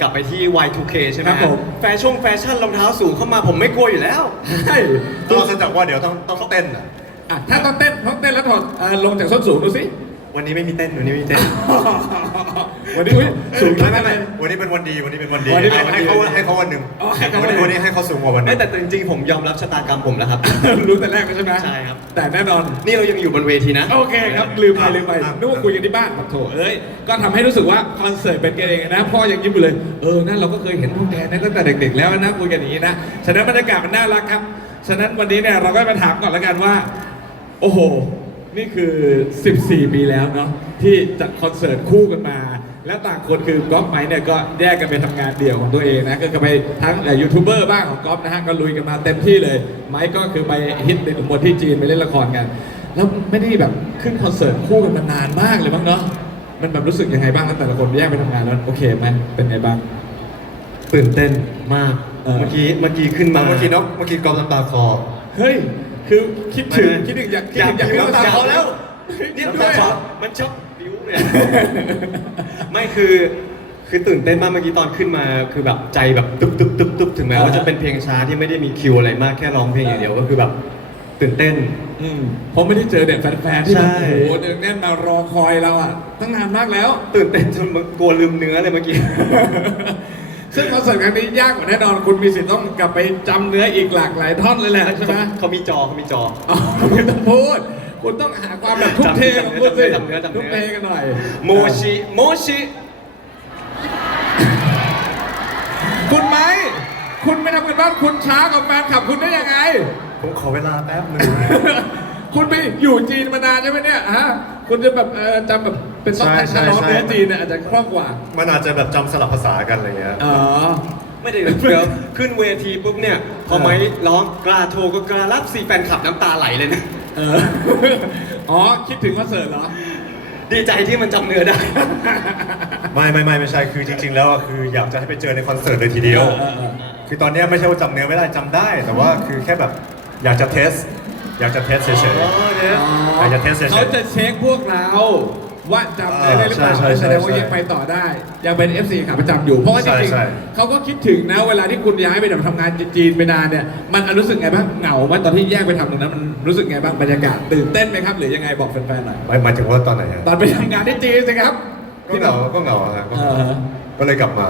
กลับไปที่ Y2K ใช่ไหมครับผมแฟชั่นแฟชั่นรองเท้าสูงเข้ามาผมไม่กลัวอยู่แล้วต้องแสดงว่าเดี๋ยวต้องต้องเต้นอ่ะถ้าต้องเต้นต้องเต้นแล้วถอดลงจากส้นสูงดูสิวันนี้ไม่มีเต้นวันนี้ไม่มีเต้นวันนี้ไม่ไม่ไม่วันนี้เป็นวันดีวันนี้เป็นวันดีให้เขาให้เขาวันหนึ่งวันนี้ให้เขาสูงกว่าวันนี้แต่จริง ๆ ผมยอมรับชะตากรรมผมแล้วครับ รู้แต่แรกใช่ไหมใช่ครับแต่แน่นอนนี่เรายังอยู่บนเวทีนะ โอเคครับลืมไปลืมไปนึกว่าคุยกันที่บ้านโถเอ้ยก็ทำให้รู้สึกว่าคอนเสิร์ตเป็นกันเองนะพ่อยังยิ้มอยู่เลย เออนั่นเราก็เคยเห็นพวกแกนั่นตั้งแต่เด็กๆ แล้วนะคุยกันอย่างนี้นะฉะนั้นบรรยากาศมันน่ารักครับฉะนั้นวันนี้เนี่ยเราก็มาถามก่อนแล้วกันว่า โอ้โหนี่คือ 14 ปีแล้วเนาะที่จัดคอนเสิร์ตคู่กันมา แล้วต่างคนคือก๊อฟไหมเนี่ยก็แยกกันไปทํางานเดี่ยวของตัวเองนะ ก็ไปทั้งยูทูบเบอร์บ้างของก๊อฟนะฮะ ก็ลุยกันมาเต็มที่เลยไหมก็คือไปฮิตในุบทที่จีนไปเล่นละครกัน แล้วไม่ได้แบบขึ้นคอนเสิร์ตคู่กันมานานมากเลยบ้างเนาะ มันแบบรู้สึกยังไงบ้างั้งแต่ละคนแยกไปทํางานแล้วโอเคไหมเป็นไงบ้าง ตื่นเต้นมากเมื่อกี้เมื่อกี้ขึ้นมา เมื่อกี้เนาะเมื่อกี้ก๊อฟน้ำตาคอ เฮ้ยคือคิดถึงคิดถึงอยากอยากอยากเขาแล้วนี่ด้วยมันช็อกนิวเนี่ยไม่คือคือตื่นเต้นมากเมื่อกี้ตอนขึ้นมาคือแบบใจแบบตุ๊บตุ๊บตุ๊บตุ๊บถึงแม้ว่าจะเป็นเพลงช้าที่ไม่ได้มีคิวอะไรมากแค่ร้องเพลงอย่างเดียวก็คือแบบตื่นเต้นเพราะไม่ได้เจอเด็กแฟนๆที่โอ้โหแน่นมารอคอยเราอะตั้งนานมากแล้ว ตื่นเต้นจนกลัวลืมเนื้อเลยเมื่อกี้ซึ่งคอนเสิร์ตครั้งนี้ยากกว่าแน่นอน คุณมีสิทธิ์ต้องกลับไปจำเนื้ออีกหลากหลายท่อนเลยแหละใช่ไหมเขามีจอเขามีจอคุณต้องพูดคุณต้องหาความแบบทุกเทของคุณสิทุกเทกันหน่อยโมชิโมชิคุณไหม คุณไม่ทำกันบ้างคุณช้ากับแฟนขับคุณได้ยังไงผมขอเวลาแป๊บนึงคุณไปอยู่จีนมานานใช่ไหมเนี่ยฮะคุณจะแบบจำแบบเป็นต้นแทนว่าเปทนจีนเนี่ยอาจจะคล่องกว่า มันอาจจะแบบจำสลับภาษากันอะไรเงี้ยอ๋อ ไม่ได้เดี๋ยวขึ้นเวทีปุ๊บเนี่ยพอไม้ร้องกล้าโทรก็กล้ารับสี่แฟนคลับน้ำตาไหลเลยนะเอออ๋อ คิดถึงคอนเสิร์ตเหรอ ดีใจที่มันจำเนื้อได้ ไม่ไม่ไม่ไม่ใช่คือจริงๆแล้วคืออยากจะให้ไปเจอในคอนเสิร์ตเลยทีเดียวคือตอนนี้ไม่ใช่ว่าจำเนื้อไม่ได้จำได้ แต่ว่าคือแค่แบบอยากจะเทส อยากจะเทสเฉยๆอยากจะเทสเฉยๆเขาจะเช็คพวกเราว่าจำได้หรือเปล่าแสดงว่ายังไปต่อได้ยังเป็น f อขาประจำอยู่เพราะว่าจริงๆเขาก็คิดถึงนะเวลาที่คุณย้ายไปทำงานจีนไปนานเนี่ยมันรู้สึกไงบ้างเหงาไหมตอนที่แยกไปทำตรงนั้นมันรู้สึกไงบ้าง บรรยากาศ ตื่นเต้นไหมครับ หรือยังไงบอกแฟนๆหน่อยไม่มาจากว่าตอนไหนตอน ไปทำงานที่จีนสิครับก็เหงาก็เหงาครับก็เลยกลับมา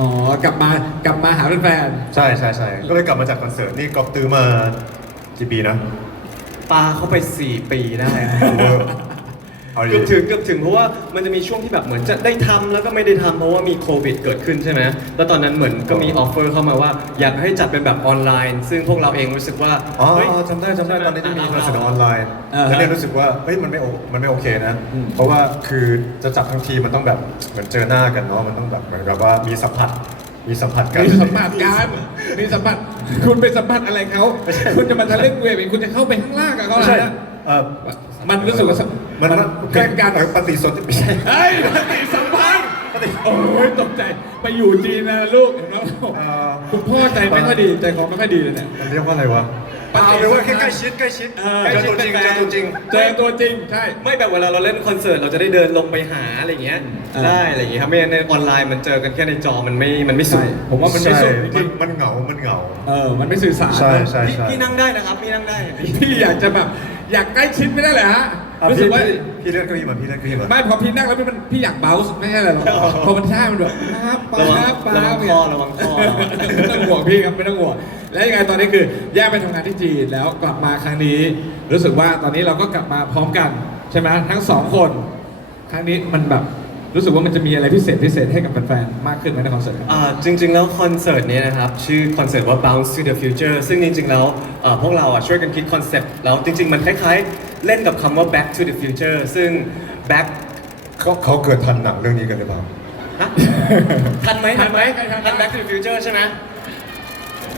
อ๋อกลับมากลับมาหาแฟน ใช่ใช่ใช่ก็เลยกลับมาจากคอนเสิร์ตนี่กอบตือมากี่ปีนะปาเขาไปสี่ปีได้เกือบถึงเกือบถึงเพราะว่ามันจะมีช่วงที่แบบเหมือนจะได้ทําแล้วก็ไม่ได้ทําเพราะว่ามีโควิด เกิดขึ้นใช่ไหมแล้วตอนนั้นเหมือนก็มีออฟเฟอร์เข้ามาว่า อยากให้จัดเป็นแบบออนไลน์ ซึ่งพวกเราเองรู้สึกว่าอ๋อจำได้จำได้ตอนนี้ที่มีการสนออนไลน์ แล้วเรี่ยรู้สึกว่า เฮ้ย มันไม่โอมันไม่โอเคนะ เพราะว่าคือจะจับทั้งทีมันต้องแบบเหมือนเจอหน้ากันเนาะ มันต้องแบบเหมือนแบบว่ามีสัมผัส มีสัมผัสกันมีสัมผัสกันมีสัมผัส คุณไปสัมผัสอะไรเขา คุณจะมาทะเล่นเวทคุณจะเข้าไปข้างล่างกับเขาอะไรนมันรู้สึกว่ามันแค่การปฏิสนธิไม่ใช่เฮ้ยปฏิสัมพันธ์โอ้ยตกใจไปอยู่จีนนะลูกคุณพ่อใจไม่ค่อยดีใจของไม่ค่อยดีเลยเนี่ยเรียกว่าอะไรวะปล่าเลว่าแค่ใกล้ชิดใกล้ชิดเจอตัวจริงเจอตัวจริงเจอตัวจริงใช่ไม่แบบเวลาเราเล่นคอนเสิร์ตเราจะได้เดินลงไปหาอะไรเงี้ย ได้อะไรเงี้ยครับไม่ในออนไลน์มันเจอกันแค่ในจอมันไม่มันไม่สุดผมว่ามันไม่สุดมันมันเหงา มันเหงาเออ มันไม่สื่อสารใช่ใช่พี่นั่งได้นะครับพี่นั่งได้พี่อยากจะแบบ อยากใกล้ชิดไม่ได้เลยฮะรู้สึกว่าพี่เล่นก็มีหมืพี่เล่นก็มีหมืไม่พอพี่นั่งแล้วมันพี่อยากเบาส์ไม่ใช่หรอกพอมันช่ามันแบบป้าป้าป้าระวังคอระวังคอไม่ต้องห่วงพี่ครับไม่ต้องห่วงแล้วยังไงตอนนี้คือแยกไปทำงานที่จีนแล้วกลับมาครั้งนี้ รู้สึกว่าตอนนี้เราก็กลับมาพร้อมกันใช่ไหมทั้งสองคน ครั้งนี้มันแบบรู้สึกว่ามันจะมีอะไรพิเศษพิเศษให้กับแฟนๆ มากขึ้นไหมในคอนเสิร์ตอ่าจริงๆ แล้วคอนเสิร์ตนี้นะครับชื่อคอนเสิร์ตว่า Bounce to the Future ซึ่งจริง ๆ แล้ว พวกเราอ่ะช่วยกันคิดคอนเซ็ปต์แล้วจริง ๆมันคล้ายเล่นกับคำว่า back to the future ซึ่ง back เขาเขาเกิดทันหนังเรื่องนี้กันหรือเปล่า ทันไหมทันไหมทัน back to the future ใช่ไหม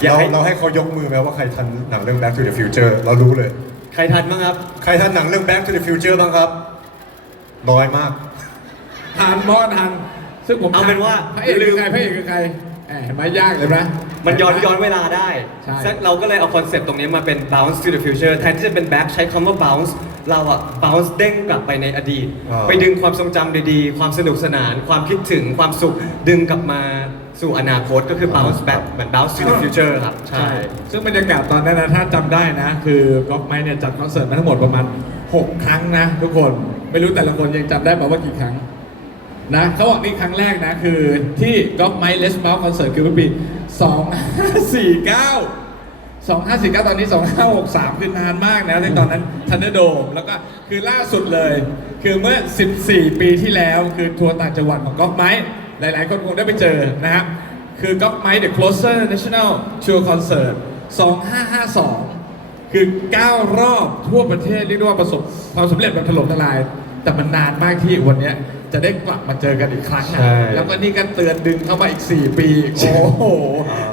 เราเราให้เขายกมือแล้วว่าใครทันหนังเรื่อง Back to the Future เรารู้เลย ใครทันบ้างครับ ใครทันหนังเรื่อง Back to the Future บ้างครับ น้อยมากทันมอทันซึ่งผมเอาเป็นว่าพระเอกคือใครพระเอกคือใครแหมยากเลยนะมันย้อนย้อนเวลาได้ เราก็เลยเอาคอนเซปต์ตรงนี้มาเป็น bounce to the future แทนที่จะเป็น back ใช้คำว่า bounce เราอะ bounce เด้งกลับไปในอดีต ไปดึงความทรงจำดีๆ ความสนุกสนาน ความคิดถึง ความสุข ดึงกลับมาสู่อนาคตก็คือ bounce back เหมือน bounce to the future ครับ ใช่ ซึ่งบรรยากาศตอนนั้นถ้าจำได้นะ คือก๊อฟไม่เนี่ยจัดคอนเสิร์ตทั้งหมดประมาณ6ครั้งนะ ทุกคน ไม่รู้แต่ละคนยังจำได้ป่าวว่ากี่ครั้งนะเขาบอกนี่ครั้งแรกนะ คือที่ก๊อฟไมล์เลสบอลคอนเสิร์ตคือปี 2549 2549 ตอนนี้ 2563 คือนานมากนะในตอนนั้นทันเดอโดมแล้วก็คือล่าสุดเลย คือเมื่อ 14 ปีที่แล้วคือทัวร์ต่างจังหวัดของก๊อฟไมล์หลาย ๆ คนคงได้ไปเจอนะครับคือก๊อฟไมล์เดอะค The Closer n a แนล n ัวร์คอนเสิร์ต2552 คือ 9 รอบทั่วประเทศ เรียกว่าประสบความสำเร็จแบบถล่มทลายแต่มันนานมากที่วันนี้จะได้กลับมาเจอกันอีกครั้งนะแล้วก็นี่ก็เตือนดึงเข้ามาอีก 4 ปี โอ้โห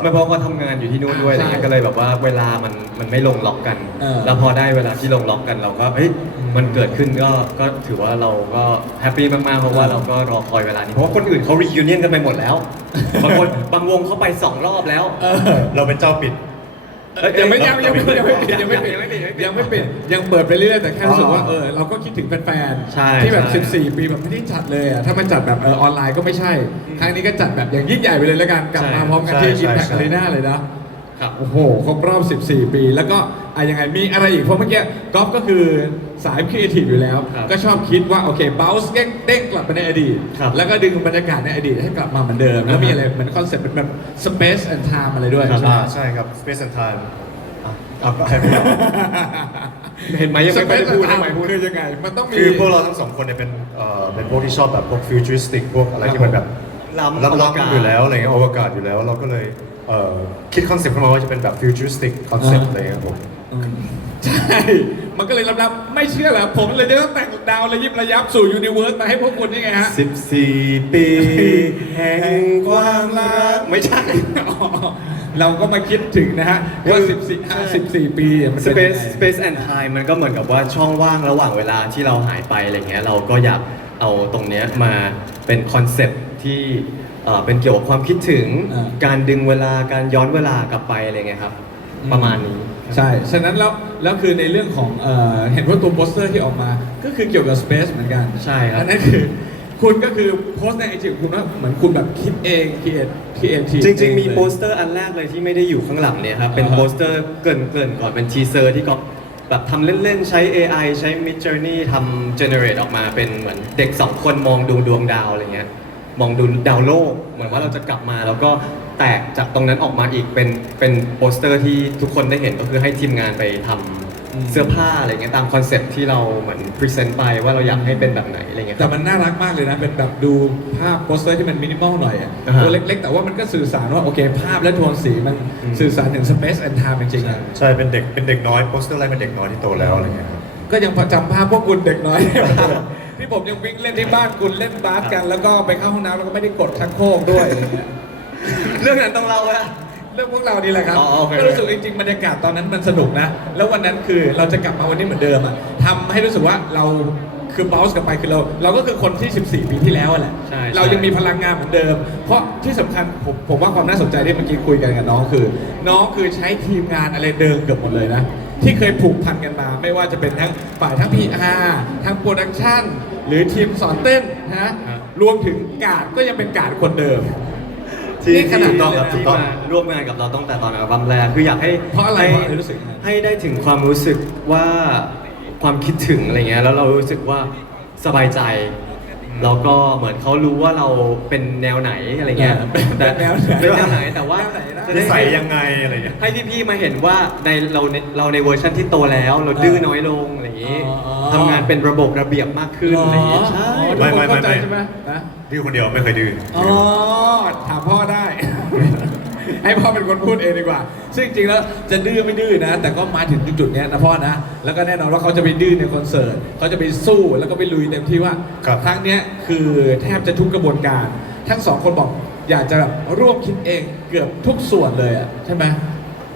มาเพราะว่าทำงานอยู่ที่นู่นด้วยก็เลยแบบว่าเวลามันมันไม่ลงล็อกกัน แล้วพอได้เวลาที่ลงล็อกกันเราก็เฮ้ยมันเกิดขึ้นก็ก็ถือว่าเราก็แฮปปี้มากๆเพราะว่าเราก็รอคอยเวลานี้ เพราะคนอื่นเขารียูเนียนกันไปหมดแล้ว บางคนบางวงเขาไปสองรอบแล้วเราเป็นเจ้าปิดยังไม่ยังไม่ยังไม่ปิดยังไม่ปิดยังไม่ปิดยังไม่ปิดยังเปิดไปเรื่อยแต่แค่รู้สึกว่าเออเราก็คิดถึงแฟนๆที่แบบ 14 ปีแบบไม่ได้จัดเลยอ่ะ ถ้ามันจัดแบบเออออนไลน์ก็ไม่ใช่ ครั้งนี้ก็จัดแบบอย่างยิ่งใหญ่ไปเลยแล้วกันกลับมาพร้อมกันที่อินแพคอารีนาเลยนะครับโอ้โหครบรอบ 14 ปีแล้วก็อะยังไงมีอะไรอีกเพราะเมื่อกี้กอล์ฟก็คือสายคิดเอทีฟอยู่แล้ว ก็ชอบคิดว่า โอเคเบลส์เด้งกลับไปในอดีตแล้วก็ดึงบรรยากาศในอดีตให้กลับมาเหมือนเดิม แล้วมีอะไรเหมือนคอนเซ็ปต์เป็นแบบสเปซแอนด์ไทม์อะไรด้วยใช่ไหมใช่ครับสเปซแอนด์ไทม์เห็นไหมยังไม่ได้พูดทำไมพูด ยังไง มันต้องมีคือพวกเราทั้งสองคนเนี่ยเป็นเอ่อเป็นพวกที่ชอบแบบพวกฟิวจิสติกพวกอะไรที่มันแบบล้ำล้ำอยู่แล้วอะไรเงี้ยอวกาศอยู่แล้วเราก็เลยคิดคอนเซ็ปต์ขึ้นมาว่าจะเป็นแบบฟิวจิสติกคอนเซ็ปต์อะไรเงี้ยผมใช่มันก็เลยรับรับไม่เชื่อแหละผมเลยจะต้องแต่งดาวระยิบระยับสู่ยูนิเวิร์สมาให้พวกคุณนี่ไงฮะสิบสี่ปี แห่งความรักไม่ใช่ เราก็มาคิดถึงนะฮะว่าสิบ14 14ปีมัน space space and time มันก็เหมือนกับว่าช่องว่างระหว่างเวลาที่เราหายไปอะไรเงี้ยเราก็อยากเอาตรงเนี้ยมาเป็นคอนเซปที่เป็นเกี่ยวกับความคิดถึงการดึงเวลาการย้อนเวลากลับไปอะไรเงี้ยครับประมาณนี้ใช่ฉะนั้นแล้วแล้วคือในเรื่องของเห็นว่าตัวโปสเตอร์ที่ออกมาก็คือเกี่ยวกับ Space เหมือนกัน ใช่ครับอันนั้นคือคุณก็คือโพสในไอจีคุณว่าเหมือนคุณแบบคิดเองคิดคิดทีจริงจริงมีโปสเตอร์อันแรกเลยที่ไม่ได้อยู่ข้างหลังเนี่ยครับ เป็นโปสเตอร์เกินเกินก่อนเป็นทีเซอร์ ที่ก็แบบทำเล่นๆใช้ AI ใช้ Mid Journey ทำเจเนเรตออกมาเป็นเหมือนเด็กสองคนมองดวงดวงดาวอะไรเงี้ยมองดูดาวโลกเหมือนว่าเราจะกลับมาแล้วก็แตกจากตรงนั้นออกมาอีกเป็นเป็นโปสเตอร์ที่ทุกคนได้เห็นก็คือให้ทีมงานไปทําเสื้อผ้าอะไรเงี้ยตามคอนเซ็ปที่เราเหมือนพรีเซนต์ไปว่าเราอยากให้เป็นแบบไหนอะไรเงี้ยแต่มันน่ารักมากเลยนะเป็นแบบดูภาพโปสเตอร์ที่มันมินิมอลหน่อยอะตัวเล็กๆแต่ว่ามันก็สื่อสารว่าโอเค ภาพและโทนสีมันสื่อสารถึงสเปซแอนท์ไทม์จริงๆใช่เป็นเด็กเป็นเด็กน้อยโปสเตอร์อะไรเป็นเด็กน้อยที่โตแล้วอะไรเงี้ยก็ยังประจําภาพพวกคุณเด็กน้อย ที่ผมยังวิ่งเล่นที่บ้านคุณเล่นบาสกัน แล้วก็ไปเข้าห้องน้ำแล้วก็ไม่ได้กดชักโครกด้วยเรื่องนั้นต้องเล่าอะเรื่องพวกเรานี่แหละครับก็รู้สึกจริงๆบรรยากาศตอนนั้นมันสนุกนะแล้ววันนั้นคือเราจะกลับมาวันนี้เหมือนเดิมอะทำให้รู้สึกว่าเราคือบอสกลับไปคือเราเราก็คือคนที่ 14 ปีที่แล้วแหละเรายังมีพลังงานเหมือนเดิม เพราะที่สําคัญผมผมว่าความน่าสนใจที่เมื่อกี้คุยกันกับน้องคือน้องคือใช้ทีมงานอะไรเดิมเกือบหมดเลยนะที่เคยผูกพันกันมา ไม่ว่าจะเป็นทั้งฝ่ายทั้งพีอาทั้งโปรดักชั่น หรือทีมสอนเต้นนะรวมถึงกาดก็ยังเป็นกาดคนเดิมที่ขนาดต้องรต้องร่วมงานกับเราตั้งแต่ตอนอัลบั้มแรกคืออยากให้เพราะอะไรให้ได้ถึงความรู้สึกว่าความคิดถึงอะไรเงี้ยแล้วเรารู้สึกว่าสบายใจแล้วก็เหมือนเขารู้ว่าเราเป็นแนวไหนอะไรเงี้ย แต่แนวไหนเป็นแนไหนต่ว่าจะใส่ยังไงอะไรเงี้ยให้พี่พี่มาเห็นว่าในเราเราในเวอร์ชั่นที่โตแล้วเราดื้อน้อยลงอะไรอย่างงี้ทำงานเป็นระบบระเบียบมากขึ้นอะไรเงี้ยใช่ไม่ไม่ไม่ไม่ดื้อคนเดียวไม่เคยดื้อโอ้ถามพ่อได้ให้พ่อเป็นคนพูดเองดีกว่า ซึ่งจริงแล้วจะดื้อไม่ดื้อนะแต่ก็มาถึงจุดๆนี้นะพ่อนะแล้วก็แน่นอนว่าเขาจะไปดื้อในคอนเสิร์ตเขาจะไปสู้แล้วก็ไปลุยเต็มที่ว่าครั้งนี้คือแทบจะทุกกระบวนการ ทั้งสองคนบอกอยากจะร่วมคิดเองเกือบทุกส่วนเลยอ่ะใช่ไหม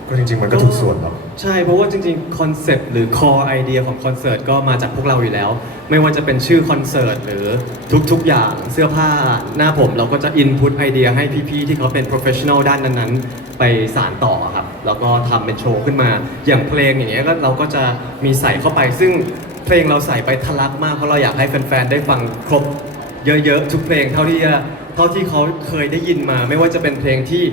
ก็จริง ๆมันก็ทุกส่วนหรอกใช่เพราะว่าจริงๆคอนเซปต์หรือคอไอเดียของคอนเสิร์ตก็มาจากพวกเราอยู่แล้ว ไม่ว่าจะเป็นชื่อคอนเสิร์ตหรือทุก ๆอย่างเสื้อผ้าหน้าผม เราก็จะอินพุตไอเดียให้พี่ๆที่เขาเป็นโปรเฟชชั่นอลด้านนั้นๆ ไปสานต่อครับแล้วก็ทําเป็นโชว์ขึ้นมาอย่างเพลงอย่างเงี้ยก็เราก็จะมีใส่เข้าไป ซึ่งเพลงเราใส่ไปทะลักมากเพราะเราอยากให้แฟนๆได้ฟังครบเยอะๆทุกเพลงเท่าที่เท่าที่เขาเคยได้ยินมาไม่ว่าจะเป็นเพลงที่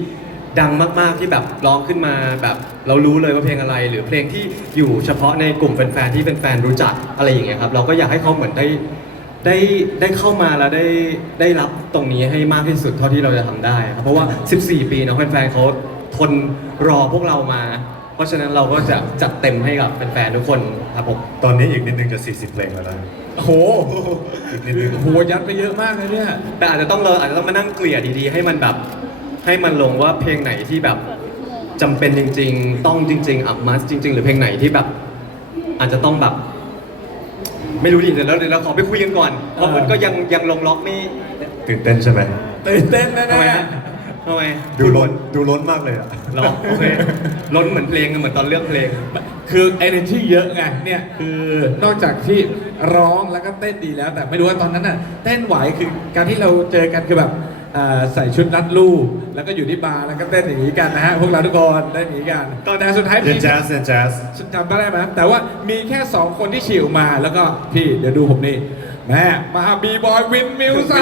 ดังมากๆที่แบบร้องขึ้นมาแบบเรารู้เลยว่าเพลงอะไร หรือเพลงที่อยู่เฉพาะในกลุ่มแฟนๆที่เป็นแฟนรู้จักอะไรอย่างเงี้ยครับเราก็อยากให้เขาเหมือนได้ได้ได้เข้ามาแล้วได้ได้รับตรงนี้ให้มากที่สุดเท่าที่เราจะทําได้ครับเพราะว่า 14 ปีนะแฟนๆเขาทนรอพวกเรามา เพราะฉะนั้นเราก็จะจัดเต็มให้กับแฟนๆทุกคนครับผมตอนนี้อีกนิดนึงจะ 40 เพลงแล้วโอ้โหหัวยัดไปเยอะมากเลยเนี่ยแต่อาจจะต้องเราอาจจะต้องมานั่งเกลี่ยดีๆให้มันแบบให้มันลงว่าเพลงไหนที่แบบ จําเป็นจริงๆ ต้องจริง ๆอับมัสจริงๆหรือเพลงไหนที่แบบอาจจะต้องแบบ ไม่รู้ดิแต่แล้วเดี๋ยวเราขอไปคุยกันก่อนเพราะมันก็ยังยังลงล็อกนี่ตื่นเต้นใช่ไหมตื่นเต้นแน่ๆทำไมดูล้นดูล้นมากเลยอะล็อกโอเคล้นเหมือนเพลงเหมือนตอนเลือกเพลง คือเอเนอร์จีเยอะไงเนี่ย คือนอกจากที่ร้องแล้วก็เต้นดีแล้วแต่ไม่รู้ว่าตอนนั้นน่ะเต้นไหวคือการที่เราเจอกันคือแบบใส่ชุดรัดลูกแล้วก็อยู่ที่บาร์แล้วก็เต้นอย่างนี้กันนะฮะ พวกเราทุกคน ได้มีกัน ตอนแรกสุดท้ายพี่แจ๊สจำก็ได้ไหมแต่ว่ามีแค่สองคนที่ฉีวมาแล้วก็ พี่เดี๋ยวดูผมนี่แม่มาบีบอยวิน มิวสไซ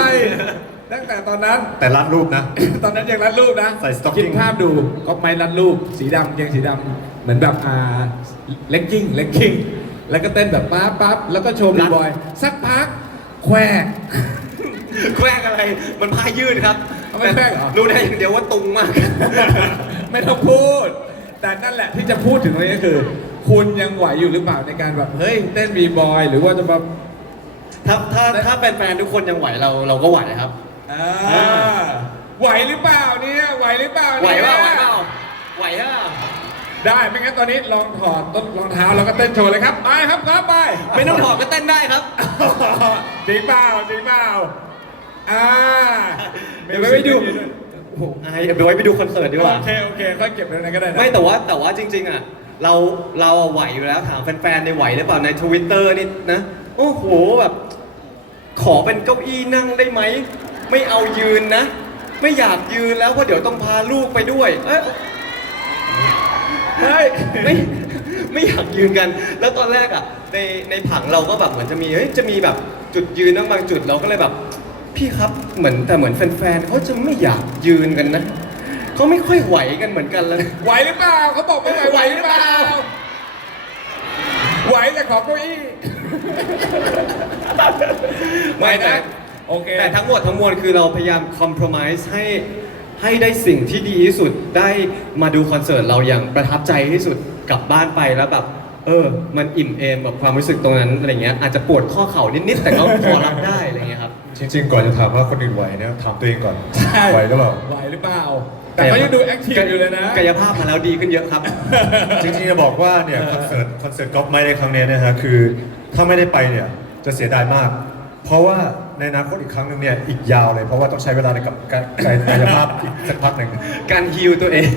ตั้งแต่ตอนนั้นแต่รัดรูปนะ ตอนนั้น ยังรัดรูปนะ ใส่สต็อกกิ้งภาพดูก็ไม่รัดรูปสีดำยังสีดำเหมือนแบบอาเล็กกิ้งเล็กกิ้งแล้วก็เต้นแบบปั๊บปั๊บแล้วก็โชว์บีบอยสักพักแควกแกว้งอะไรมันพายยืดครับไม่แกว้งรู้ได้อย่างเดียวว่าตุงมาก ไม่ต้องพูด แต่นั่นแหละที่จะพูดถึงนี้ก็คือ คุณยังไหวอยู่หรือเปล่าในการแบบเฮ้ย เต้นบีบอย หรือว่าจะแบบถ้าถ้าถ้าแฟนๆทุกคนยังไหวเราเราก็ไหวครับอไหวหรือเปล่าเนี่ยไหวหรือเปล่าไหวเปล่าไหวเปล่าไหวอ่ะได้ไม่งั้นตอนนี้ลองถอดต้นรองเท้าแล้วก็เต้นโชว์เลยครับไปครับครับไป ไม่ต้องถอดก็เต้นได้ครับดีเปล่าดีเปล่า่าเดี๋ยวไปดูโอ้ยเดี๋ยวไปดูคอนเสิร์ตดีกว่าโอเคโอเคค่อยเก็บไปไหนก็ได้ไม่แต่ว่าแต่ว่าจริงๆอ่ะเราเราไหวอยู่แล้วถามแฟนๆในไหวหรือเปล่าในทวิตเตอร์นี่นะโอ้โหแบบ ขอเป็นเก้าอี้นั่งได้ไหมไม่เอายืนนะ ไม่อยากยืนแล้วเพราะเดี๋ยวต้องพาลูกไปด้วยเฮ้ยไม่ไม่ไม่อยากยืนกันแล้วตอนแรกอ่ะในในผังเราก็แบบเหมือนจะมีเฮ้ยจะมีแบบจุดยืนบางจุดเราก็เลยแบบพี่ครับเหมือนแต่เหมือนแฟนๆเขาจะไม่อยากยืนกันนะเขาไม่ค่อยไหวกันเหมือนกันเลยไหวหรือเปล่าเขาบอกไม่ไหวไหวหรือเปล่าไหวแต่ขอเก้าอี้ไหวนะโอเคแต่ทั้งหมดทั้งมวลคือเราพยายามคอมเพลมไพร์ให้ให้ได้สิ่งที่ดีที่สุดได้มาดูคอนเสิร์ตเราอย่าง ประทับใจที่สุดกลับบ้านไปแล้วแบบเออ มันอิ่มเอมแบบความรู้สึกตรงนั้นอะไรเงี้ยอาจจะปวดข้อเข่านิดๆแต่ก็พอรับได้อะไรเงี้ยครับจริง ๆก่อนจะถามว่าคนอื่นไหวเนี่ยถามตัวเองก่อนไหวหรือเปล่าไหวหรือเปล่า แต่ก็ยังดูแอคทีฟอยู่เลยนะกายภาพมาแล้วดีขึ้นเยอะครับ จริงๆจะบอกว่าเนี่ยคอนเสิร์ตคอนเสิร์ตกอล์ฟไม่ในครั้งนี้นะฮะคือ ถ้าไม่ได้ไปเนี่ยจะเสียดายมาก เพราะว่าในอนาคตอีกครั้งหนึ่งเนี่ยอีกยาวเลย เพราะว่าต้องใช้เวลาในการกายภาพอีกสักพักหนึ่งการฮิวตัวเอง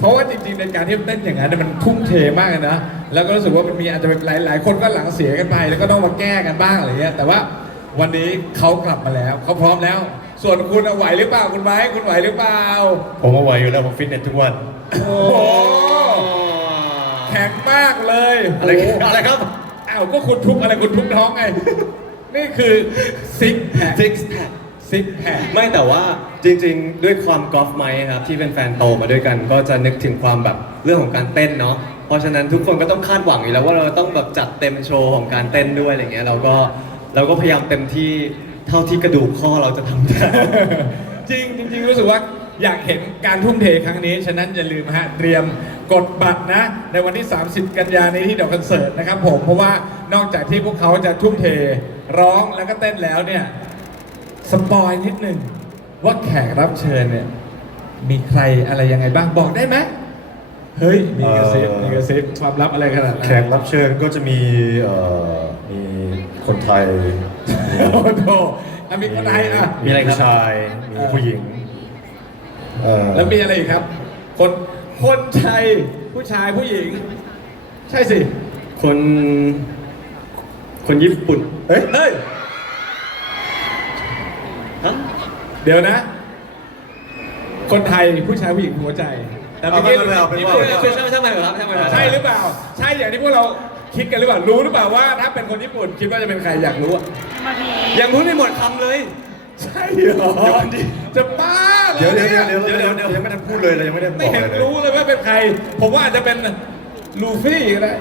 พราะว่าจริงๆในการที่เต้นอย่างนั้นมันทุ่มเทมากนะแล้วก็รู้สึกว่ามันมีอาจจะหลายๆคนก็หลังเสียกันไป แล้วก็ต้องมาแก้กันบ้างอะไรเงี้ยแต่ว่าวันนี้เขากลับมาแล้วเขาพร้อมแล้ว ส่วนคุณไหวหรือเปล่าคุณไม้คุณไหวหรือเปล่าผมไหวอยู่แล้วผมฟิตเนสทุกวันโอ้แข็งมากเลย อะไรครับอ้าวก็คุณทุบอะไรคุณทุบท้องไงนี่คือซิกแพคซิกแพคไม่แต่ว่าจริง ๆ ด้วยความกอล์ฟไม้ครับที่เป็นแฟนโตมาด้วยกัน ก็จะนึกถึงความแบบเรื่องของการเต้นเนาะเพราะฉะนั้นทุกคนก็ต้องคาดหวังอยู่แล้วว่าเราต้องแบบจัดเต็มโชว์ของการเต้นด้วยอะไรเงี้ยเราก็เราก็พยายามเต็มที่เท่าที่กระดูกข้อเราจะทำได้จริงจริงรู้สึกว่าอยากเห็นการทุ่มเท ครั้งนี้ฉะนั้นอย่าลืมฮะเตรียมกดบัตรนะ ในวันที่ 30กันยานี้ที่เดี๋ยวคอนเสิร์ตนะครับผมเพราะว่านอกจากที่พวกเขาจะทุ่มเทร้องแล้วก็เต้นแล้วเนี่ยสปอยนิดหนึ่ง ว่าแขกรับเชิญเนี่ยมีใครอะไรยังไงบ้างบอกได้ไหม เฮ้ยมีกระซิบมีกระซิบความลับอะไรขนาดแขกรับเชิญก็จะมีเอ่อมีคนไทยโอ้โหมีคนไทยอ่ะมีอะไรครับชายมีผู้หญิงแล้วมีอะไรอีกครับ คนคนไทยผู้ชายผู้หญิง ใช่สิ คนคนญี่ปุ่นเฮ้ยเดี๋ยวนะ คนไทยผู้ชายผู้หญิงหัวใจแต่เมื่อกี้เราไปบอกใช่ไหมใช่ไหมครับใช่หรือเปล่า ใช่อย่างที่พวกเราคิดกันหรือเปล่ารู้หรือเปล่าว่าถ้าเป็นคนญี่ปุ่น คิดว่าจะเป็นใครอยากรู้อยังรู้ไม่หมดคำเลย ใช่เหรอจะบ้าเลยเดี๋ย่เดี๋ยวเดี๋ยวเดี๋ยวยังไม่ได้พูดเลยเลยยังไม่ได้บอกเลยไม่เห็นรู้เลยว่าเป็นใครผมว่าอาจจะเป็นลูฟี่ก็ได้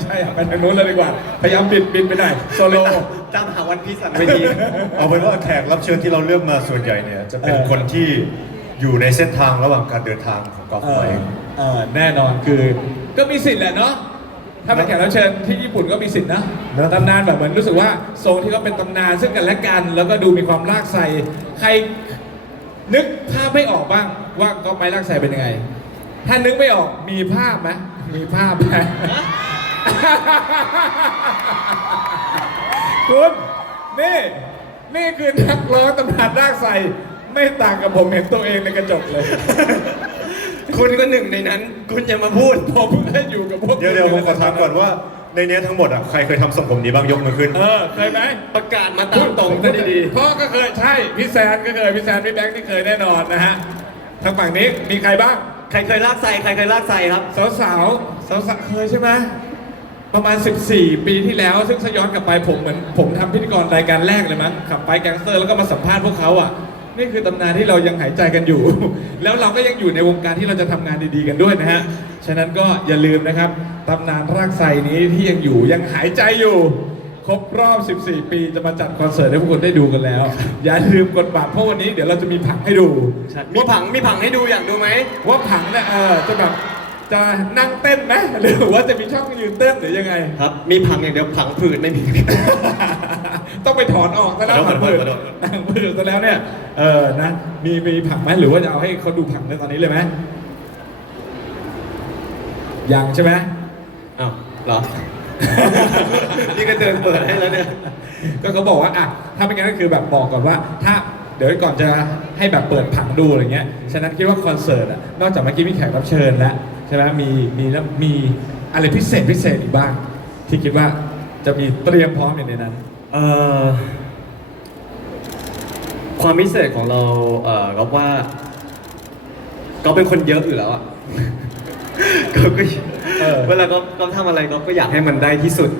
ใช่ไปทางนู้นเลยดีกว่า พยายามบิดบิดไปไหนโซโล่จำหาวันพีสันไม่ดีเอาเป็นว่าแขกรับเชิญที่เราเลือกมาส่วนใหญ่เนี่ย จะเป็นคนที่อยู่ในเส้นทางระหว่างการเดินทางของกอล์ฟไปแน่นอนคือ ก็มีสิทธิ์แหละเนาะถ้าเป็นแขกรับเชิญที่ญี่ปุ่นก็มีสิทธิ์นะตำนานแบบเหมือนรู้สึกว่าโซนที่เขาเป็นตำนานซึ่งกันและกันแล้วก็ดูมีความลากใส่ใคร นึกภาพไม่ออกบ้างว่ากอฟไปลากใส่เป็นยังไง ถ้านึกไม่ออกมีภาพไหมมีภาพไหมคุณนี่ นี่คือนักร้องตำนานรากใส่ไม่ต่างกับผมเห็นตัวเองในกระจกเลย คุณก็หนึ่งในนั้น คุณอย่ามาพูดผมก็อยู่กับพวกเดี๋ยวเดี๋ยว ผมขอถามก่อนว่าในนี้ทั้งหมดอ่ะใครเคยทำสมผมนี้บ้างยกมือขึ้น เออ เคยไหมประกาศมาตามตรงดีๆพ่อก็เคยใช่ พี่แซนก็เคยพี่แซนพี่แบงค์ที่เคยแน่นอนนะฮะทางฝั่งนี้มีใครบ้าง ใครเคยลากใส่ใครเคยลากใส่ครับ สาวสาวสาวเคยใช่ไหมประมาณ14ปีที่แล้วซึ่งย้อนกลับไปผมเหมือนผมทําพิธีกรรายการแรกเลยมั้งขับไปแก๊งเซอร์แล้วก็มาสัมภาษณ์พวกเขาอ่ะนี่คือตำนานที่เรายังหายใจกันอยู่ แล้วเราก็ยังอยู่ในวงการที่เราจะทํางานดีๆกันด้วยนะฮะ ฉะนั้นก็อย่าลืมนะครับตำนานรากใสนี้ที่ยังอยู่ยังหายใจอยู่ ครบรอบ 14 ปีจะมาจัดคอนเสิร์ตให้ทุกคนได้ดูกันแล้ว อย่าลืมกดบัตรเพราะวันนี้เดี๋ยวเราจะมีผังให้ดูมีผังมีผังให้ดูอยากดูไหมว่าผังเนี่ยเออจะแบบจะนั่งเต้นไหมหรือว่าจะมีช่องยืนเต้นหรือยังไงครับมีผังอย่างเดียวผังผืดไม่มีต้องไปถอนออกซะแล้วผังผืดผืดซะแล้วเนี่ยเออนะมีมีผังไหมหรือว่าจะเอาให้เขาดูผังในตอนนี้เลยไหมยังใช่ไหมอ้าวหรอ นี่ก็เดินเปิดให้แล้วเนี่ยก็เขาบอกว่าอ่ะถ้าเป็นงั้นก็คือแบบบอกก่อนว่าถ้าเดี๋ยวก่อนจะให้แบบเปิดผังดูอะไรเงี้ยฉะนั้นคิดว่าคอนเสิร์ตอ่ะนอกจากเมื่อกี้มีแขกรับเชิญแล้วช่ไหมมี มีแล้ว มีอะไรพิเศษพิเศษอีกบ้าง ที่คิดว่าจะมีเตรียมพร้อมอย่างในนั้น เออความพิเศษของเราเอ่อก็ว่า ก็เป็นคนเยอะอยู่แล้วอะ่ะก็ก็ เวลาก็ก็ทำอะไรก็อยากให้มันได้ที่สุด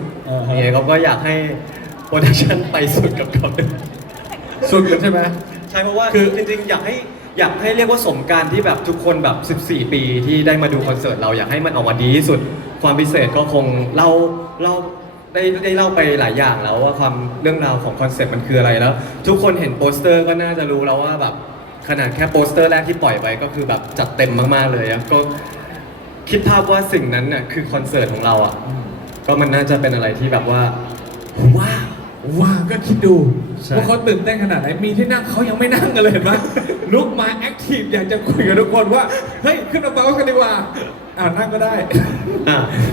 เนี่ยก็ก็อยากให้โปรดักชันไปสุดกับเขาสุดกันใช่ไหม ใช่เพราะว่าคือจริง ๆ อยากให้ยากให้เรียกว่าสมการที่แบบทุกคนแบบ 14 ปีที่ได้มาดูคอนเสิร์ตเราอยากให้มันออกมาดีที่สุดความพิเศษก็คงเราเราได้ได้เล่าไปหลายอย่างแล้วว่าความเรื่องราวของคอนเซ็ปต์มันคืออะไรแล้ว ทุกคนเห็นโปสเตอร์ก็น่าจะรู้แล้วว่าแบบขนาดแค่โปสเตอร์แรกที่ปล่อยไปก็คือแบบจัดเต็มมาก ๆ เลยก็คิดภาพว่าสิ่งนั้นน่ะคือคอนเสิร์ตของเราอ่ะก็มันน่าจะเป็นอะไรที่แบบว่าว้าว้าวก็คิดดูพวกเขาตื่นเต้นขนาดไหนมีที่นั่งเขายังไม่นั่งกันเลยเห็นไหมลุกมาแอคทีฟอยากจะคุยกับทุกคนว่าเฮ้ยขึ้นมาเบากันดีกว่า อ่านั่งก็ได้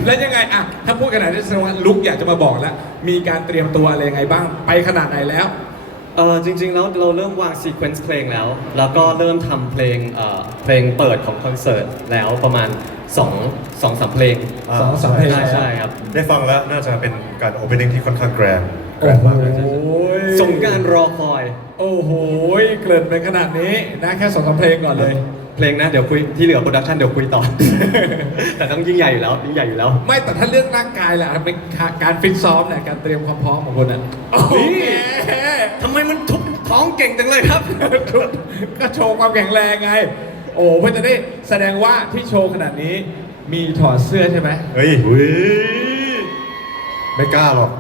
แล้วยังไงอ่ะถ้าพูดขนาดนี้แสดงวลุกอยากจะมาบอกแล้วมีการเตรียมตัวอะไรยังไงบ้าง ไปขนาดไหนแล้วเออจริงๆแล้วเราเริ่มวางซีเควนซ์เพลงแล้วแล้วก็เริ่มทำเพลงเออเพลงเปิดของคอนเสิร์ตแล้วประมาณสองสองสามเพลงสองสามเพลงใช่ครับได้ฟังแล้วน่าจะเป็นการโอเปนิ่งที่ค่อนข้างแกรนกันมากเลยส่งการรอคอย โอ้โหเกิ่นไปขนาดนี้นะแค่สองสาเพลงก่อนเลย เพลงนะ เดี๋ยวคุยที่เหลือโปรดักชันเดี๋ยวคุยต่อแต่ต้องยิ่งใหญ่อยู่แล้วยิ่งใหญ่อยู่แล้ว ไม่แต่ถ้าเรื่องร่างกายแหละเป็นการฟิตซ้อมเนี่การเตรียมความพร้อมของคนนั้นทำไมมันทุบท้องเก่งจังเลยครับ ก็โชว์ความแข็งแรงไง โอ้เพื่อจะได้แสดงว่าที่โชว์ขนาดนี้มีถอดเสื้อใช่ไหมเฮ้ยไม่กล้าหรอก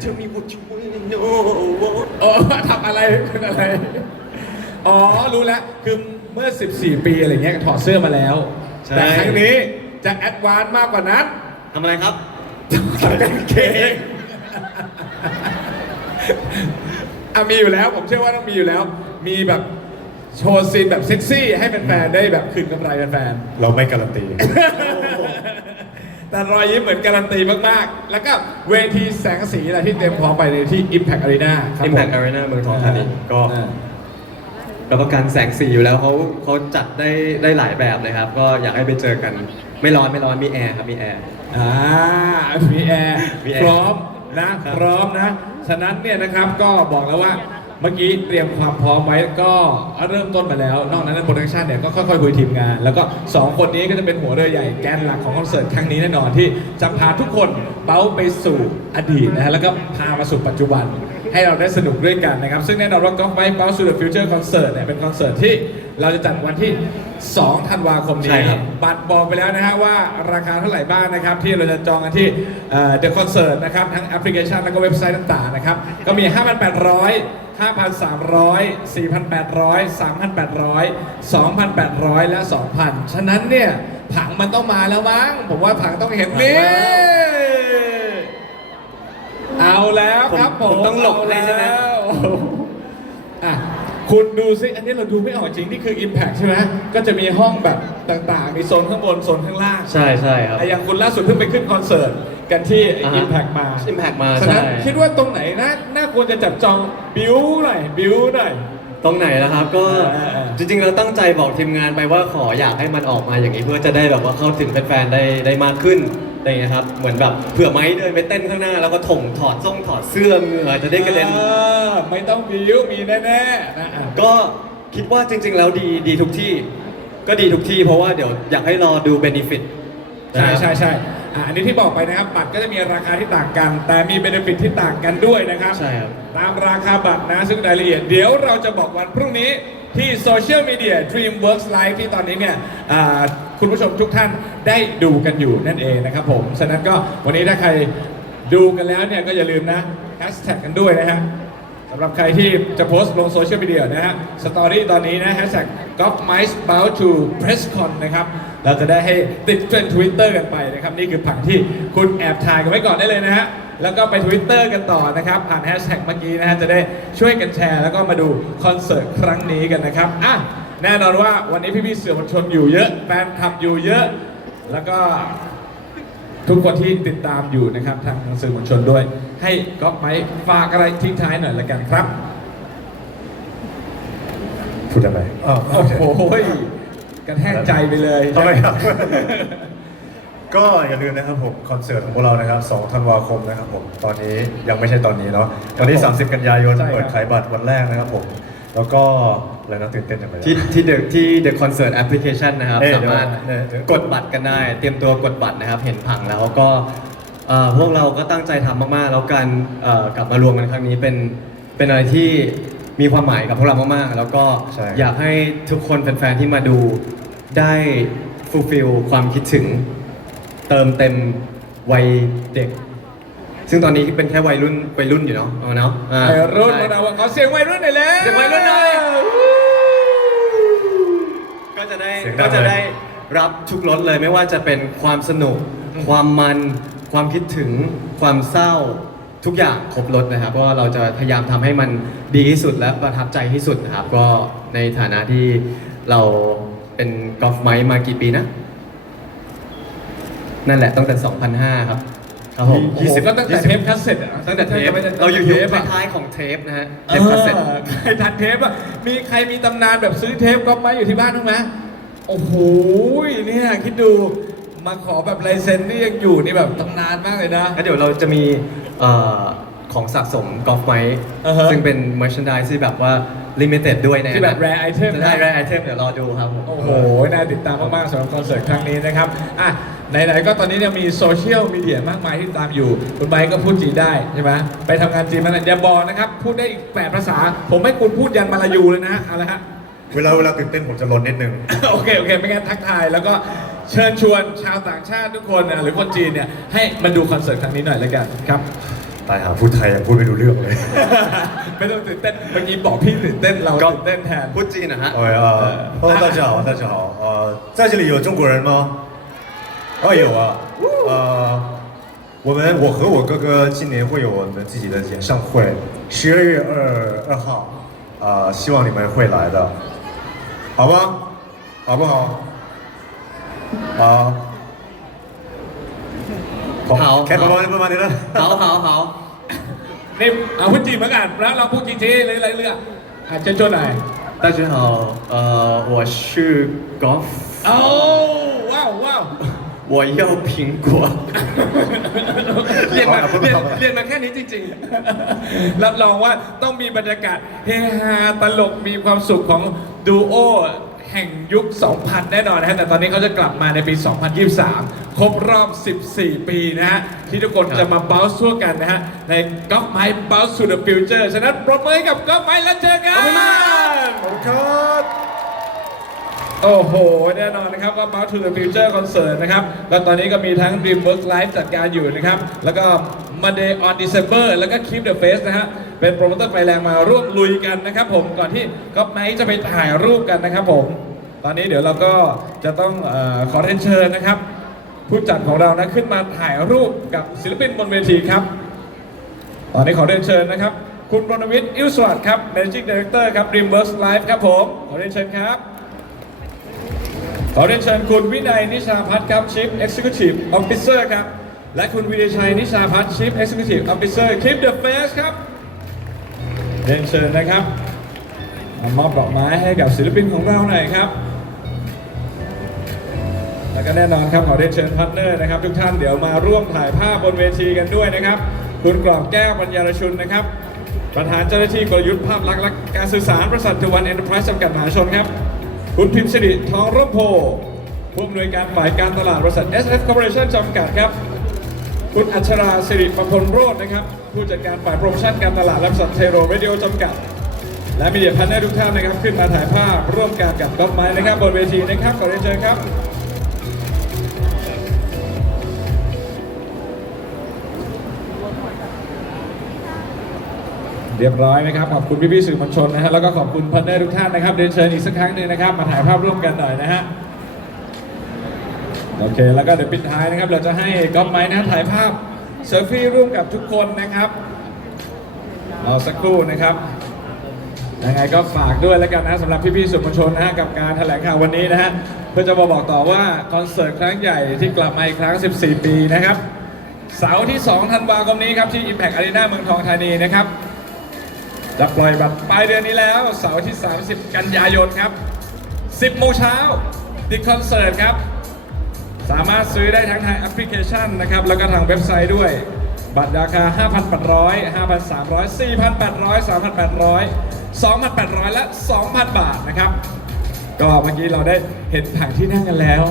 เธมีบุช่วยนโอ้ ทำอะไรเป็นอะไร อ๋อ รู้แล้วคือเมื่อ 14 ปีอะไรเงี้ยถอดเสื้อมาแล้ว แต่ครั้งนี้จะแอดวานมากกว่านั้นทำอะไรครับ ทำเป็นเค้กมีอยู่แล้ว ผมเชื่อว่าต้องมีอยู่แล้ว มีแบบโชว์ซีนแบบเซ็กซี่ให้แฟนๆได้แบบขึ้นกำไรแฟนๆ เราไม่การันตีแต่รอยยิ้มเหมือนการันตีมากๆ แล้วก็เวทีแสงสีอะไรที่เต็มพร้อมไปในที่ Impact Arena ครับ Impact Arena เมืองทองธานีก็รับประกันแสงสีอยู่แล้วเขาเขาจัดได้ได้หลายแบบเลยครับ ก็อยากให้ไปเจอกัน ไม่ร้อนไม่ร้อนมีแอร์ครับมีแอร์อ่ามีแอร์พร้อมนะ พร้อมนะ ฉะนั้นเนี่ยนะครับก็บอกแล้วว่าเมื่อกี้เตรียมความพร้อมไว้ก็เริ่มต้นไปแล้ว นอกนั้นโปรดักชันเนี่ยก็ค่อยๆคุยทีมงาน แล้วก็สองคนนี้ก็จะเป็นหัวเรือใหญ่แกนหลักของคอนเสิร์ตครั้งนี้แน่นอนที่จะพาทุกคนเป้าไปสู่อดีตนะฮะแล้วก็พามาสู่ปัจจุบันให้เราได้สนุกด้วยกันนะครับ ซึ่งแน่นอนว่ากอล์ฟไบค์บอลสุดฟิวเจอร์คอนเสิร์ตเนี่ยเป็นคอนเสิร์ตที่เราจะจัดวันที่ 2 ธันวาคมนี้บัตรบอกไปแล้วนะฮะว่าราคาเท่าไหร่บ้างนะครับ ที่เราจะจองกันที่เดอะคอนเสิร์ตนะครับ ทั้งแอปพลิเคชันแล้วก็เว็บไซต์ต่างๆนะครับ ก็มี 5,800 5,300 4,800 3,800 2,800 และ 2,000 ฉะนั้นเนี่ยผังมันต้องมาแล้วมั้งผมว่าผังต้องเห็นนี่าแล้วครับผมต้องหลบเลยใช่ไหมอ่ะคุณดูซิอันนี้เราดูไม่ออกจริงนี่คือ Impact ใช่ไหมก็จะมีห้องแบบต่าง ๆ มีโซนข้างบนโซนข้างล่างใช่ใช่ครับไอ้ยังคุณล่าสุดเพิ่งไปขึ้นคอนเสิร์ตกันที่ Impact มา Impact มาใช่คิดว่าตรงไหนนะน่าควรจะจับจองบิวหน่อยบิวหน่อยตรงไหนนะครับก็จริงๆ เราตั้งใจบอกทีมงานไปว่าขออยากให้มันออกมาอย่างนี้เพื่อจะได้แบบว่าเข้าถึงแฟนๆได้ได้มากขึ้นอะไรเงี้ยครับ เหมือนแบบเผื่อไม้เดินไปเต้นข้างหน้าแล้วก็ถงถอดส่งถอดเสื้อมือจะได้กระเด็นไม่ต้องมีมีแน่ๆนะก็คิดว่าจริงๆแล้วดีดีทุกที่ ก็ดีทุกที่เพราะว่าเดี๋ยวอยากให้รอดูเบนิฟิต ใช่ใช่ใช่ อันนี้ที่บอกไปนะครับบัตรก็จะมีราคาที่ต่างกัน แต่มีเบนิฟิตที่ต่างกันด้วยนะครับใช่ครับตามราคาบัตรนะซึ่งรายละเอียดเดี๋ยวเราจะบอกวันพรุ่งนี้ที่โซเชียลมีเดีย DreamWorks Live ที่ตอนนี้เนี่ยคุณผู้ชมทุกท่านได้ดูกันอยู่นั่นเองนะครับผม ฉะนั้นก็วันนี้ถ้าใครดูกันแล้วเนี่ยก็อย่าลืมนะแฮชแท็กกันด้วยนะฮะสำหรับใครที่จะโพสลงโซเชียลมีเดียนะฮะสตอรี่ตอนนี้นะแฮชแท็กก็อกไมซ์บาทูพรสคอนนะครับ เราจะได้ให้ติดเทรนด์ทวิตเตอร์กันไปนะครับ นี่คือผังที่คุณแอบถ่ายกันไว้ก่อนได้เลยนะฮะแล้วก็ไปทวิตเตอร์กันต่อนะครับผ่านแฮชแท็กเมื่อกี้นะฮะจะได้ช่วยกันแชร์แล้วก็มาดูคอนเสิร์ตครั้งนี้กันนะครับอ่ะแน่นอนว่าวันนี้พี่พี่เสือมวลชนอยู่เยอะแฟนคลับอยู่เยอะ แล้วก็ทุกคนที่ติดตามอยู่นะครับทางสื่อมวลชนด้วย ให้ก๊อฟไม้ฝากอะไรทิ้งท้ายหน่อยละกันครับพูดอะไรโอ้โหกระแทกใจไปเลยทำไมครับก็อย่าลืมนะครับผม คอนเสิร์ตของพวกเรานะครับ 2 ธันวาคมนะครับผม ตอนนี้ยังไม่ใช่ตอนนี้เนาะตอนนี้ 30 กันยายนเปิดขายบัตรวันแรกนะครับผม แล้วก็แล้วนะตื่นเต้นยังไงที่ที่เดที่เดอะคอนเสิร์ตแอปพลิเคชันนะครับ สามารถกดบัตรกันได้ เตรียมตัวกดบัตรนะครับ เห็นผังแล้วก็ พวกเราก็ตั้งใจทำมาก ๆ แล้วการกลับมารวมกันครั้งนี้เป็นเป็นอะไรที่มีความหมายกับพวกเรามาก ๆ แล้วก็อยากให้ทุกคนแฟน ๆ ที่มาดูได้ฟูลฟิลความคิดถึงติมเต็มวัยเด็ก ซึ่งตอนนี้เป็นแค่วัยรุ่นวัยรุ่นอยู่เนาะเนาะวัยรุ่นเราขอเสียงวัยรุ่นหน่อยเลยเสียงวัยรุ่นหน่อยก็จะได้ก็จะได้รับทุกรสเลยไม่ว่าจะเป็นความสนุกความมันความคิดถึงความเศร้าทุกอย่างครบรสนะครับเพราะเราจะพยายามทำให้มันดีที่สุดและประทับใจที่สุดนะครับก็ในฐานะที่เราเป็นกอล์ฟไมค์มากี่ปีนะนั่นแหละตั้งแต่ 2005ครับครับผมโอ้โหก็ตั้งแต่เทปคาสเซ็ตอ่ะตั้งแต่เทป เราอยู่เทปท้ายของเทปนะฮะ เทปคาสเซ็ตใครทันเทปอ่ะ มีใครมีตำนานแบบซื้อเทปกอ็ไ้อยู่ที่บ้านถูกไหมโอ้โหเนี่ยคิดดู มาขอแบบลายเซ็นนี่ยังอยู่นี่แบบตำนานมากเลยนะ แล้วเดี๋ยวเราจะมีของสะสมกอล์ฟไม้ซึ่งเป็นเมอร์ชานดลที่แบบว่าลิมิเต็ดด้วยนะที่แบบแรร์ไอเทมใช่แรร์ไอเทมเดี๋ยวรอดูครับ โอ้โห น่าติดตามมากๆสำหรับคอนเสิร์ตครั้งนี้นะครับอ่ะไหนๆก็ตอนนี้เนี่ยมีโซเชียลมีเดียมากมายที่ตามอยู่ คุณไบก็พูดจีนได้ใช่ไหมไปทํางานจีนมาเดี๋ยวบอนะครับ พูดได้อีกแปดภาษา ผมให้คุณพูดยันมาลายูเลยนะฮะเอาละฮะ เวลาเวลาตื่นเต้นผมจะลนนิดนึง โอเคโอเค ไม่งั้นทักทายแล้วก็เชิญชวนชาวต่างชาติทุกคนหรือคนจีนเนี่ยให้มาดูคอนเสิร์ตครั้งนี้หน่อยแล้วกันครับ ตายหาพูดไทยพูดไม่รู้เรื่องเลย ไม่ต้องตื่นเต้น เมื่อกี้บอกพี่ตื่นเต้นเราตื่นเต้นแทนพูดจีนนะฮะ โอ้ยอ่าท่านผู้ชมท่านผู้ชเออ在这里有中国人吗哦有啊，呃，我们我和我哥哥今年会有我们自己的演唱会，十二月二二号，啊、呃，希望你们会来的，好吗？好不好？好。好，你好，你、呃、好，你好、oh, wow. 啊，你好，你好。好，好，你好，你好，你好。你好，你好，你好，你好，你好。你好，你好，你好，你好，你好。你好，你好，你好，你好，你好。你好，你好，好，好，好。好，好，好，好，好。好，好，好，好，好。好，好，好，好，好。好，好，好，好，好。好，好，好，好，好。好，好，好，好，好。好，好，好，好，好。好，好，好，好，好。好，好，好，好，好。好，好，好，好，好。好，好，好，好，好。好，好，好，好，好。好，好，好，好，好。好，好，好，好，好。好，好，好，好，好。好，好，好，我要苹果。练，练，练们们们แค่นี้จริงๆ รับรองว่าต้องมีบรรยากาศเฮฮาตลกมีความสุขของดูโอ แห่งยุค 2000 แน่นอนนะฮะ แต่ตอนนี้เขาจะกลับมาในปี 2023 ครบรอบ 14 ปีนะฮะที่ทุกคนจะมาเบ้าส่วกันนะฮะในก๊อกไม้เบ้าสู่เดอะฟิวเจอร์ ฉะนั้นปรบมือกับก๊อกไม้แล้วเจอกันขคุณโอ้โหแน่นอนนะครับว่าถึง k to the Future Concert นะครับแล้วตอนนี้ก็มีทั้ง d ี e a m Work Live จัดการอยู่นะครับ แล้วก็มเด n d อ y o ดิเซเบอร์แล้วก็คลิปเดอะเฟสนะฮะเป็นโปรโมเตอร์ไฟแรงมาร่วมลุยกันนะครับผมก่อนที่ก็ไมท์จะไปถ่ายรูปกันนะครับผม ตอนนี้เดี๋ยวเราก็จะต้องอขอเชิญนะครับผู้จัดของเรานะ ขึ้นมาถ่ายรูปกับศิลปินบนเวทีครับ ตอนนี้ขอเชิญนะครับคุณรนวิทย์อิ้วสวัสด์ครับ Managing Director ครับ Dreamworks Live ครับผมขอเชิญครับขอเรียนเชิญคุณวินัยนิชาพัฒน์ครับชิฟเอ็กซิคิวทีฟออฟฟิเซอร์ครับ และคุณวินัยชัยนิชาพัฒน์ชิฟเอ็กซิคิวทีฟออฟฟิเซอร์คลิปเดอะเฟสครับเรียนเชิญนะครับมอบดอกไม้ให้กับศิลปินของเราหน่อยครับ แล้วก็แน่นอนครับขอเรียนเชิญพาร์ทเนอร์นะครับ ทุกท่านเดี๋ยวมาร่วมถ่ายภาพบนเวทีกันด้วยนะครับ คุณกรอบแก้วปัญญาชุนนะครับ ประธานเจ้าหน้าที่กลยุทธ์ภาพลักษณ์การสื่อสารบริษัทจุวันเอ็นเตอร์ไพรส์จำกัดมหาชนครับคุณพิมพ์สิริทองร่มโพผู้อำนวยการฝ่ายการตลาดบริษัท SF Corporation จำกัดครับคุณอัชราสิริประพลโรจน์นะครับผู้จัดการฝ่ายโปรโมชั่นการตลาดบริษัทเทโรววดิโอจำกัด และมีเดียพันธ์ในทุกท่านนะครับ ขึ้นมาถ่ายภาพร่วมกันกับต้นไม้นะครับบนเวทีนะครับขอเรียนเชิญครับรียบร้อยนะครับขอบคุณพี่พี่สื่อมวลชนนะฮะแล้วก็ขอบคุณพันได้ทุกท่านนะครับเดินเชิญอีกสักครั้งหนึ่งนะครับมาถ่ายภาพร่วมกันหน่อยนะฮะโอเคแล้วก็เดี๋ยวปิดท้ายนะครับ เราจะให้ก๊อฟไม้นะถ่ายภาพเซอร์ฟี่ร่วมกับทุกคนนะครับเอาสักครู่นะครับยังไงก็ฝากด้วยแล้วกันนะสำหรับพี่พี่สื่อมวลชนนะฮะกับการแถลงข่าววันนี้นะฮะเพื่อจะมาบอกต่อว่าคอนเสิร์ตครั้งใหญ่ที่กลับมาอีกครั้ง 14 ปีนะครับเสาร์ที่ 2 ธันวาคมนี้ครับที่อ Impact a r e n าเมืองทองธานีนะครับจะปล่อยแบบปลายเดือนนี้แล้ว เสาร์ที่ 30 กันยายนครับ 10โมงเช้าดิคอนเสิร์ตครับ สามารถซื้อได้ทั้งทางแอปพลิเคชันนะครับ แล้วก็ทางเว็บไซต์ด้วย บัตรราคา 5,800 5,300 4,800 3,800 2,800 และ 2,000 บาทนะครับ ก็เมื่อกี้เราได้เห็นถังที่นั่งกันแล้ว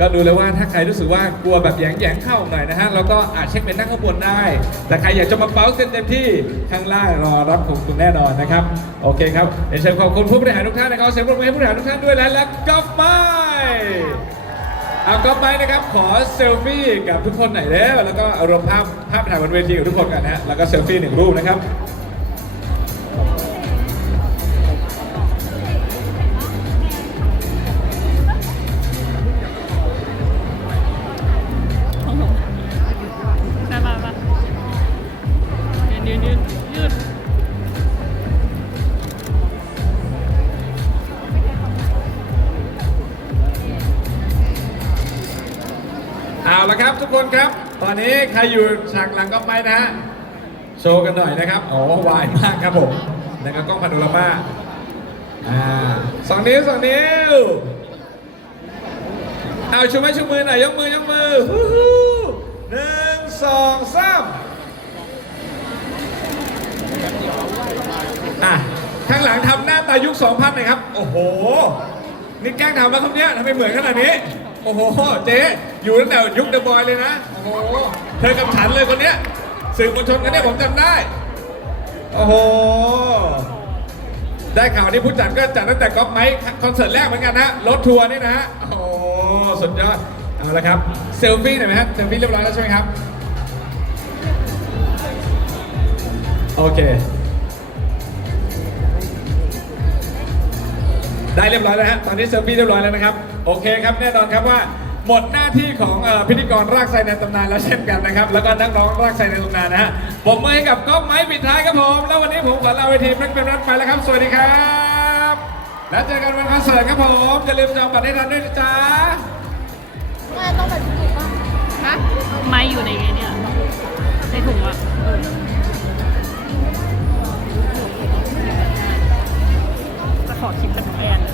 ก็ดูเลยว่าถ้าใครรู้สึกว่ากลัวแบบแยงแยงเข้าหน่อยนะฮะเราก็อาจเช็คเป็นนั่งข้างบนได้ แต่ใครอยากจะมาเป้าเต็มที่ข้างล่างรอรับของคุณแน่นอนนะครับโอเคครับเดี๋ยวเชิญขอบคุณผู้บริหารทุกท่านนะครับเชิญงปรบมือใหผู้บริหารทุกท่านด้วยแล้วแล้วก็ไปเอาก็ไปนะครับขอเซลฟี่กับทุกคนหน่อยเด้อแล้วก็อารูปภาพภาพถ่ายบนเวทีกับทุกคนกันนะฮะแล้วก็เซลฟี่หนึ่งรูปนะครับครับ ตอนนี้ใครอยู่ฉากหลังก็ไปนะฮะ โชว์กันหน่อยนะครับโอ้วายมากครับผมแล้วก็กล้องพันโอลามาสองนิ้วสองนิ้ว เอาชูไม้ชูมือหน่อยยกมือยกมือฮูู้หนึ่งสองสามข้างหลังทำหน้าตายุค 2000นะครับ โอ้โห นี่แกล้งทำมาทรับเนี้ยทำไมเหมือนขนาดนี้โอ้โห เจ๊อยู่ตั้งแต่ยุคเดอะบอยเลยนะ โอ้โหเธอกับฉันเลยคนเนี้ยสื่อมวลชนกันเนี้ยผมจำได้ โอ้โห ได้ข่าวนี้ผู้จัดก็จัดตั้งแต่ก๊อฟไมค์คอนเสิร์ตแรกเหมือนกันนะรถทัวร์นี่นะ โอ้โห สุดยอด เอาละครับ เซลฟี่หน่อยไหมครับเซลฟี่เรียบร้อยแล้วใช่ไหมครับ โอเค ได้เรียบร้อยแล้วครับ ตอนนี้เซอร์ฟี่เรียบร้อยแล้วนะครับโอเคครับแน่นอนครับว่า หมดหน้าที่ของพิธีกรรากไซในตำนานแล้วเช่นกันนะครับแล้วก็นักร้องรากไซในตำนานนะฮะผมมาให้กับก้องไม้ปิดท้ายครับผมแล้ววันนี้ผมขอราเวทีเพื่เป็นรัฐไปแล้วครับสวัสดีครับแล้วเจอกันวันคอนเสิร์ตครับผมจะ่าลืมจองบัตรให้ทันด้วยจ้าไม่ต้องใส่ถุงป่ะฮะไม้อยู่ในเนี่ยในถุงอ่ะจะขอคิดแบบแอน